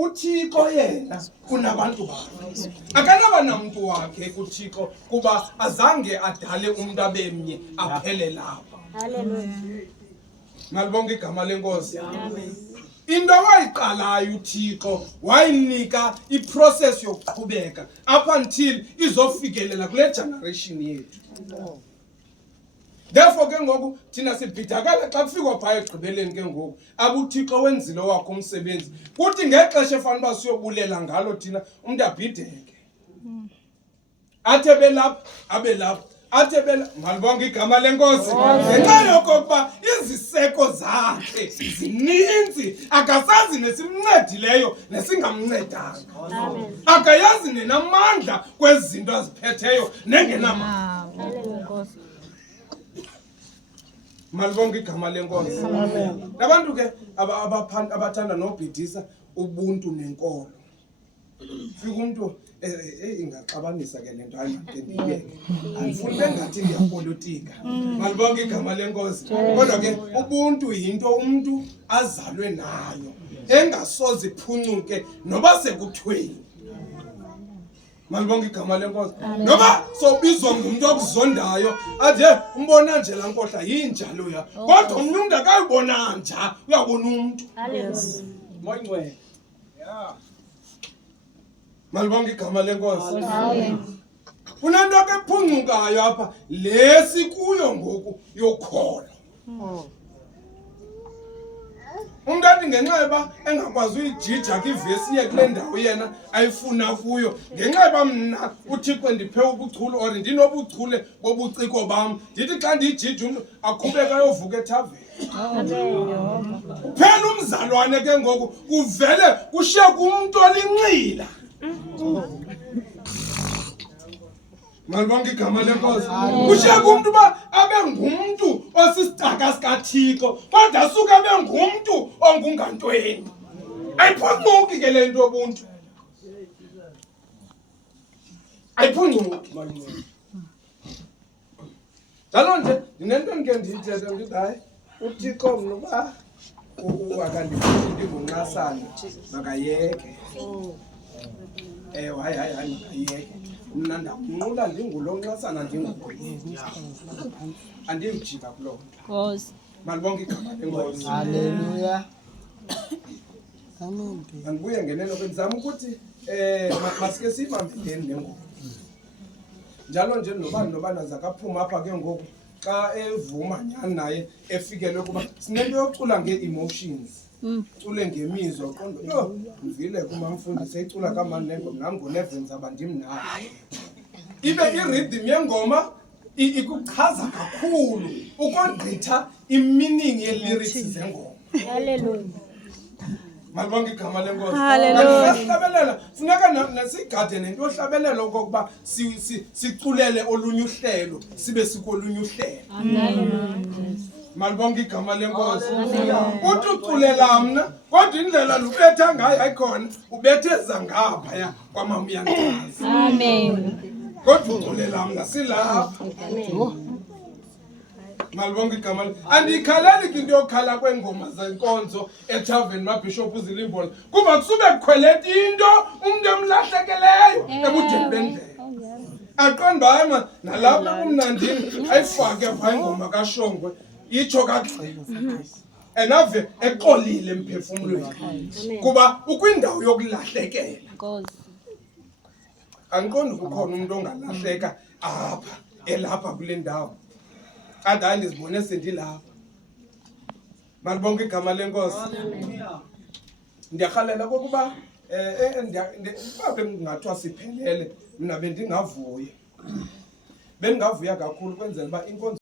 uThixo yena kunabantu bakhe. Akanaba namuntu wakhe kuThixo kuba azange adale umuntu abemnye aphele lapha. Hallelujah. Malibonke igama lenkosi. Amen. Into wayiqalayo uThixo wayinika iprocess yokuqhubeka up until izofikelela kule generation yethu. Therefore ke ngoku thina sibhidakala xa kufikwa phaya egqibeleni ke ngoku abuThixo wenzile wakho umsebenzi kuthi ngexesha efanele siyobulela ngalo thina umuntu abhideke athe belapha abelapha athe malibonke igama lenkosi ngenxa yokokuba iziseko zakhe zininzi akasazi nesimncedileyo nesingamncedanga. Amen. Akayazi nenamandla kwezinto aziphetheyo nengenamandla. Hallelujah. Malibonke igama lenkosi. Amen. Nabantu ke abathanda nobhidisa ubuntu nenkolo. Fika umuntu ingaxabanisa ke lento ayike ndiyeke. Andifuni bengathi ndiyapolitika. Malibonke igama lenkosi. Kodwa ke ubuntu yinto umuntu azalwe nayo engasoze iphunyuke noba sekuthweni. Malibonke igama lenkosi. Noba sobizwa ngumuntu okuzondayo athi umbona nje la nkohla yinjalo ya. Kodwa umuntu akayibona nja uyabona umuntu. Hallelujah. Moyingcwele. Yeah. Malibonke igama lenkosi. Kunento ke ephuncukayo apha lesikuyo ngoku yokholo. Umntana ngenxa yoba engakwazi uyijija ke ivesi kule ndawo yena ayifuna kuyo ngenxa yoba mna uThixo ndiphe ubuchule or ndinobuchule bobuciko bam ndithi xa ndiyijija umntu aqhubeka ayovuka ethaveni. Phela umzalwane ke ngoku kuvele kushiye kumntu olincila. Malibonke igama lenkosi. Kushiye kumntu uba abe ngumntu osisitaka sikaThixo kodwa asuke abe ngumntu ongungantweni. Ayiphucuki ke le nto yobuntu. Ayiphucuki. Njalo nje ndinento endike ndiyithethe ndithi hayi uThixo mna uba akandifuni ndingunqasana makayeke. Hayi makayeke. Mna ndakunqula ndingulo nxasana ndinguye. Andimjika kuloo nto. Malibonke igama lenkosi. Hallelujah. Amen. Andibuye ngeneno benzama ukuthi masike siyibambeleni lengoma. Njalo nje nobani zakaphuma apha ke ngoku xa evuma nyani naye efikele kuba sinento yocula ngee-emotions. Cule ngemizwa qondo yo ngivile kuma mfundisi ecula kamani lengoma nami ngo-11 zaba ndimnayo. Ibe i-rhythm yengoma ikuchaza kakhulu ukongqitha i-meaning ye-lyrics zengoma. Hallelujah. Malibonke igama lenkosi. Hallelujah. Sihlabelela funeka nasigade nento yohlabelela okokuba siculele olunye uhlelo sibe sikolunye uhlelo. Malibonke igama lenkosi. Uthi uculela mna kodwa indlela lubetha ngayo ayikhona ubetheza ngapha kwamama uyangazi. Amen. Kodwa uculela mna silapha. Malibonke igama. Andikhaleli ke into yokhala kwengoma zenkonzo ethaveni mabishop uZilimbola kuba kusube kukhweleta into umuntu emlahlekeleyo ebudeni bendlela. Aqonda hayi man nalapha kumnandini ayifake pha ingoma kaShongwe itsho kagcina. Enave exolile emphefumulweni kuba ukwindawo yokulahlekela. Andiqondi kukhona umuntu ongalahleka apha elapha kule ndawo. Kanti hayi ndizibone sendilapha. Malibonke igama lenkosi. Ndiyarhalela kokuba bengingathiwa siphelele mina bendingavuya. Bendingavuya kakhulu kwenzela uba inkonzo